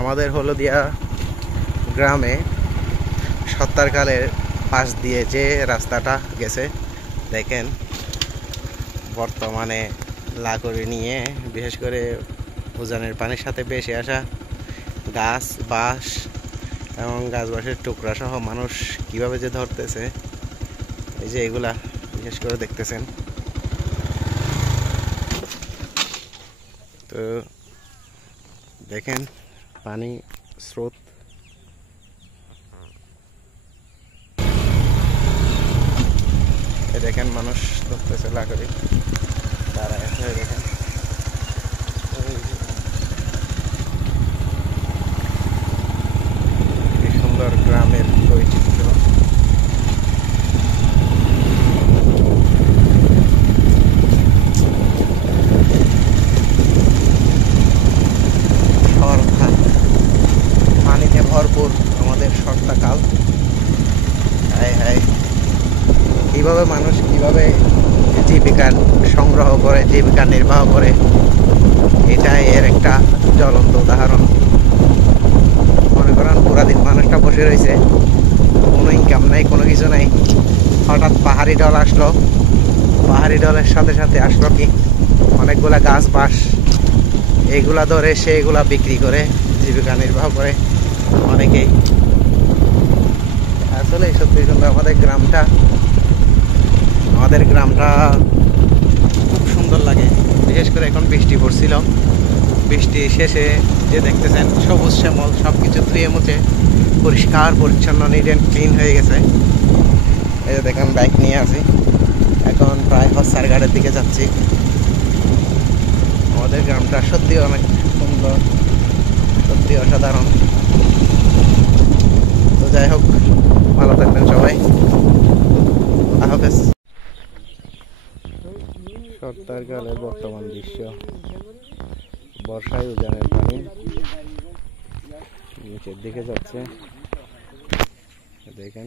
আমাদের হলদিয়া গ্রামে সত্তরকালের পাশ দিয়ে যে রাস্তাটা গেছে দেখেন, বর্তমানে লাকড়ি নিয়ে বিশেষ করে উজানের পানির সাথে ভেসে আসা গাছ বাঁশ এবং গাছ বাঁশের টুকরা সহ মানুষ কিভাবে যে ধরতেছে, এই যে এগুলা বিশেষ করে দেখতেছেন। তো দেখেন পানি স্রোত, দেখেন মানুষ ধরতেছে লাকড়ি, তারা দেখেন কি সুন্দর গ্রামের বৈচিত্র্য। পানিতে ভরপুর আমাদের সর্তাকাল। হায় হায়, কিভাবে মানুষ কিভাবে জীবিকার সংগ্রহ করে, জীবিকা নির্বাহ করে, এটাই এর একটা জ্বলন্ত উদাহরণ। মনে করেন পুরা দিন মানুষটা বসে রয়েছে, কোনো ইনকাম নাই, কোনো কিছু নাই, হঠাৎ পাহাড়ি ঢল আসলো, পাহাড়ি ঢলের সাথে সাথে আসলো কি অনেকগুলা গাছ বাঁশ, এইগুলা ধরে সেইগুলা বিক্রি করে জীবিকা নির্বাহ করে অনেকেই। আসলে সত্যি সুন্দর আমাদের গ্রামটা খুব সুন্দর লাগে। বিশেষ করে এখন বৃষ্টি পড়ছিল, বৃষ্টি শেষে যে দেখতেছেন সবুজ শ্যামল সবকিছু ধুয়ে মুছে পরিষ্কার পরিচ্ছন্ন, নিট অ্যান্ড ক্লিন হয়ে গেছে। এই যে দেখেন বাইক নিয়ে আছি, এখন প্রায় হস্যারঘাটের দিকে যাচ্ছি। আমাদের গ্রামটা সত্যি অনেক সুন্দর, সত্যি অসাধারণ। তো যাই হোক, ভালো থাকবেন সবাই, আল্লাহ হাফেজ। সত্তরকালের বর্তমান দৃশ্য, বর্ষায় উজানের পানি নিচের দিকে যাচ্ছে, দেখেন।